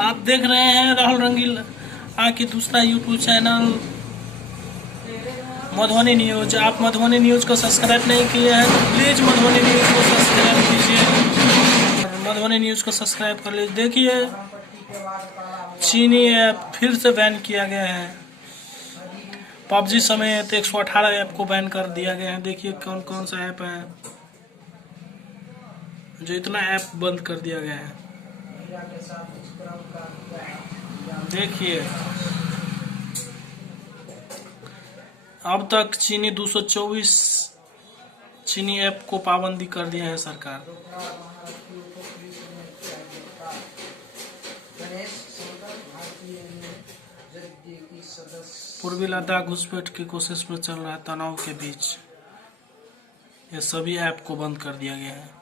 आप देख रहे हैं राहुल रंगीला की दूसरा यूट्यूब चैनल मधुबनी न्यूज। आप मधुबनी न्यूज को सब्सक्राइब नहीं किए हैं तो प्लीज मधुबनी न्यूज को सब्सक्राइब कीजिए और मधुबनी न्यूज को सब्सक्राइब कर लीजिए। देखिए चीनी ऐप फिर से बैन किया गया है। पबजी समेत 118 ऐप को बैन कर दिया गया है। देखिए कौन कौन सा ऐप है जो इतना ऐप बंद कर दिया गया है। देखिए अब तक चीनी 224 चीनी ऐप को पाबंदी कर दिया है सरकार। पूर्वी लद्दाख घुसपैठ की कोशिश में चल रहा है तनाव के बीच ये सभी ऐप को बंद कर दिया गया है।